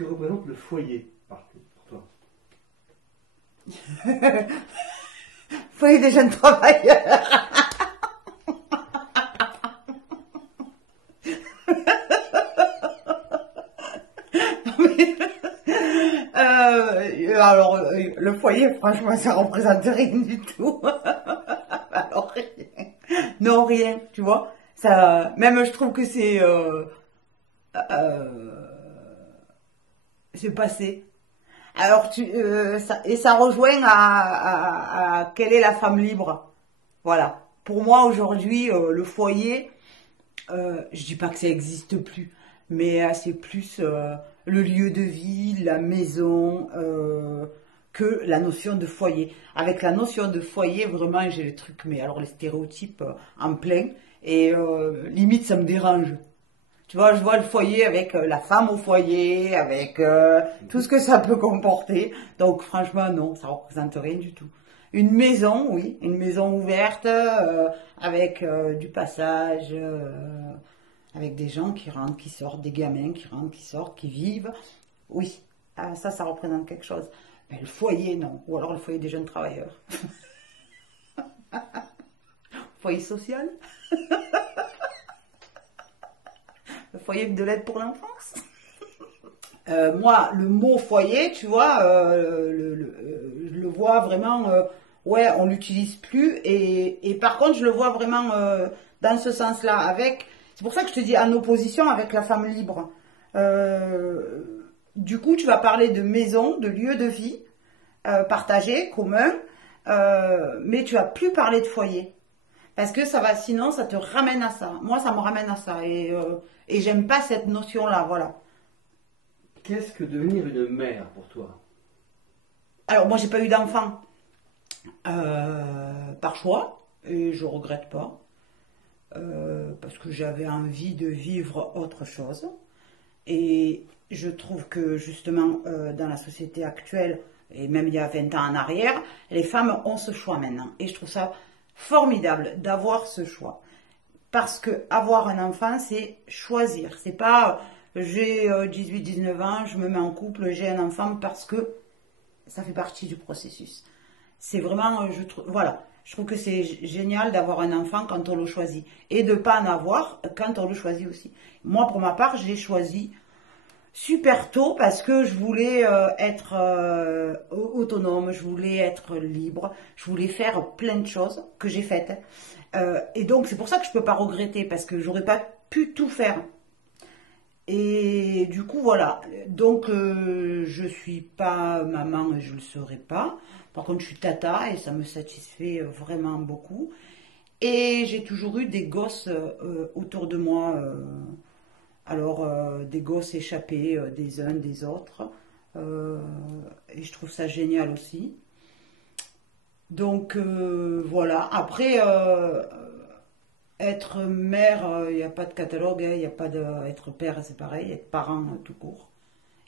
Que représente le foyer pour toi? Foyer des jeunes travailleurs. Alors, le foyer, franchement, ça représente rien du tout. Alors, rien. Non, rien, tu vois. Ça, même, je trouve que c'est passé. Alors, ça rejoint à quelle est la femme libre. Voilà. Pour moi, aujourd'hui, le foyer, je dis pas que ça n'existe plus, mais c'est plus le lieu de vie, la maison, que la notion de foyer. Avec la notion de foyer, vraiment, j'ai les trucs, mais alors les stéréotypes en plein, et limite, ça me dérange. Tu vois, je vois le foyer avec la femme au foyer, avec tout ce que ça peut comporter. Donc, franchement, non, ça représente rien du tout. Une maison, oui, une maison ouverte, avec du passage, avec des gens qui rentrent, qui sortent, des gamins qui rentrent, qui sortent, qui vivent. Oui, ça représente quelque chose. Mais le foyer, non. Ou alors le foyer des jeunes travailleurs. Foyer social. Le foyer de l'aide pour l'enfance. Moi, le mot foyer, tu vois, je le vois vraiment, ouais, on l'utilise plus. Et par contre, je le vois vraiment dans ce sens-là. C'est pour ça que je te dis en opposition avec la femme libre. Du coup, tu vas parler de maison, de lieu de vie, partagé, commun, mais tu vas plus parler de foyer. Parce que sinon, ça te ramène à ça. Moi, ça me ramène à ça. Et j'aime pas cette notion-là, voilà. Qu'est-ce que devenir une mère pour toi? Alors, moi, j'ai pas eu d'enfant par choix, et je regrette pas, parce que j'avais envie de vivre autre chose. Et je trouve que, justement, dans la société actuelle, et même il y a 20 ans en arrière, les femmes ont ce choix maintenant. Et je trouve ça formidable d'avoir ce choix. Parce que avoir un enfant, c'est choisir. C'est pas j'ai 18-19 ans, je me mets en couple, j'ai un enfant parce que ça fait partie du processus. C'est vraiment, voilà, je trouve que c'est génial d'avoir un enfant quand on le choisit. Et de ne pas en avoir quand on le choisit aussi. Moi, pour ma part, j'ai choisi super tôt parce que je voulais être autonome, je voulais être libre, je voulais faire plein de choses que j'ai faites. Et donc c'est pour ça que je peux pas regretter parce que j'aurais pas pu tout faire. Et du coup voilà. Donc je suis pas maman et je le serai pas. Par contre je suis tata et ça me satisfait vraiment beaucoup. Et j'ai toujours eu des gosses autour de moi. Alors, des gosses échappés des uns des autres. Et je trouve ça génial aussi. Donc, voilà. Après, être mère, il n'y a pas de catalogue. Il n'y a pas de... Être père, c'est pareil. Être parent, tout court.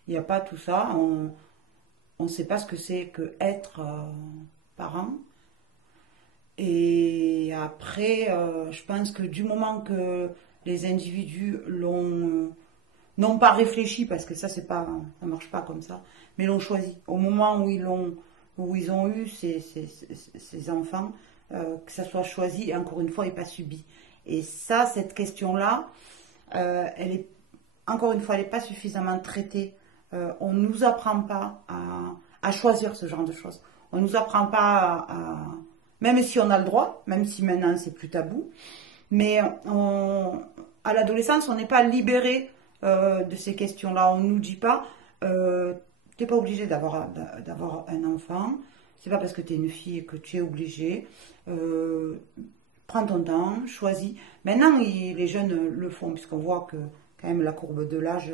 Il n'y a pas tout ça. On ne sait pas ce que c'est que être parent. Et après, je pense que du moment que les individus n'ont pas réfléchi, parce que ça marche pas comme ça, mais l'ont choisi. Au moment où ils ont eu ces enfants, que ça soit choisi, et encore une fois, et pas subi. Et ça, cette question-là, encore une fois, elle n'est pas suffisamment traitée. On ne nous apprend pas à choisir ce genre de choses. On ne nous apprend pas même si on a le droit, même si maintenant c'est plus tabou, mais à l'adolescence, on n'est pas libéré de ces questions-là. On ne nous dit pas, t'es pas obligé d'avoir un enfant, c'est pas parce que tu es une fille que tu es obligé. Prends ton temps, choisis. Maintenant, les jeunes le font, puisqu'on voit que quand même la courbe de l'âge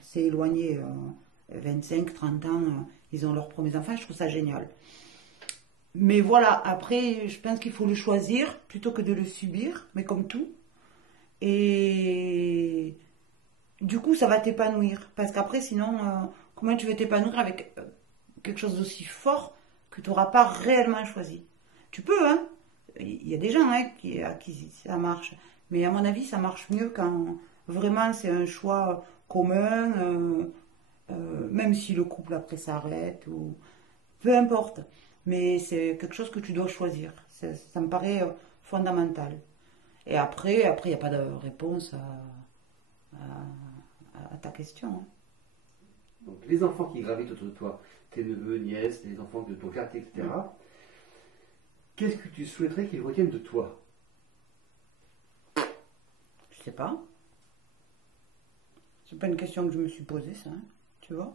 s'est éloignée. 25, 30 ans, ils ont leurs premiers enfants, je trouve ça génial. Mais voilà, après, je pense qu'il faut le choisir plutôt que de le subir, mais comme tout. Et du coup, ça va t'épanouir. Parce qu'après, sinon, comment tu veux t'épanouir avec quelque chose d'aussi fort que tu n'auras pas réellement choisi? Tu peux, hein. Il y a des gens à qui ça marche. Mais à mon avis, ça marche mieux quand vraiment c'est un choix commun, même si le couple après s'arrête, ou peu importe. Mais c'est quelque chose que tu dois choisir. Ça me paraît fondamental. Et après, il n'y a pas de réponse à ta question, hein. Donc, les enfants qui gravitent autour de toi, tes neveux, nièces, les enfants de ton quartier, etc., qu'est-ce que tu souhaiterais qu'ils retiennent de toi? Je sais pas. C'est pas une question que je me suis posée, ça, hein, tu vois.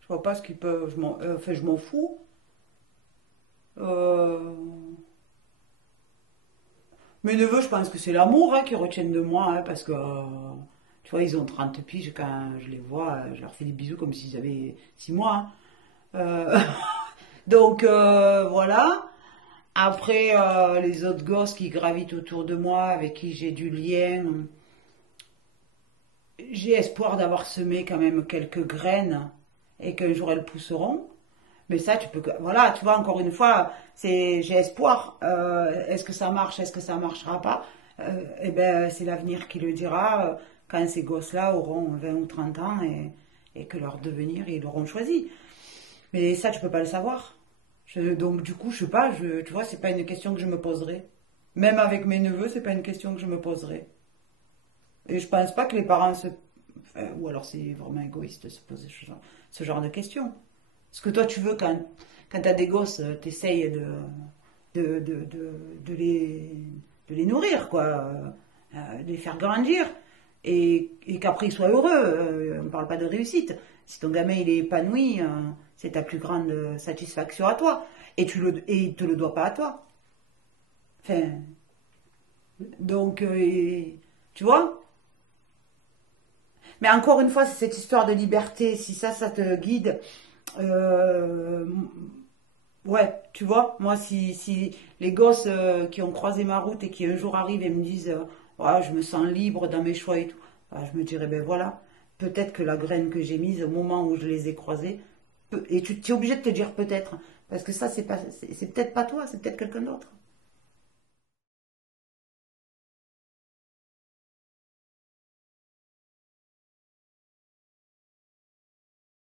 Je vois pas ce qu'ils peuvent. Enfin, je m'en fous. Mes neveux, je pense que c'est l'amour, hein, qu'ils retiennent de moi, hein, parce que, tu vois, ils ont 30 piges, quand je les vois, je leur fais des bisous comme s'ils avaient 6 mois, hein. Donc, voilà. Après, les autres gosses qui gravitent autour de moi, avec qui j'ai du lien, j'ai espoir d'avoir semé quand même quelques graines et qu'un jour elles pousseront. Mais ça, tu peux, voilà, tu vois, encore une fois, j'ai espoir. Est-ce que ça marche, est-ce que ça marchera pas? Eh ben, c'est l'avenir qui le dira, quand ces gosses-là auront 20 ou 30 ans et que leur devenir, ils l'auront choisi. Mais ça, tu peux pas le savoir. Donc, du coup, je sais pas, tu vois, c'est pas une question que je me poserai. Même avec mes neveux, c'est pas une question que je me poserai. Et je pense pas que les parents se. Enfin, ou alors c'est vraiment égoïste de se poser ce genre de questions. Ce que toi tu veux quand tu as des gosses, tu essayes de les nourrir, quoi, de les faire grandir, et qu'après ils soient heureux. On ne parle pas de réussite. Si ton gamin il est épanoui, c'est ta plus grande satisfaction à toi. Et il ne te le doit pas à toi. Enfin, donc, tu vois? Mais encore une fois, c'est cette histoire de liberté. Si ça te guide, euh, ouais, tu vois, moi, si les gosses qui ont croisé ma route et qui un jour arrivent et me disent, ouais, je me sens libre dans mes choix et tout, bah, je me dirais, ben voilà, peut-être que la graine que j'ai mise au moment où je les ai croisés, et tu es obligé de te dire peut-être, parce que ça, c'est peut-être pas toi, c'est peut-être quelqu'un d'autre.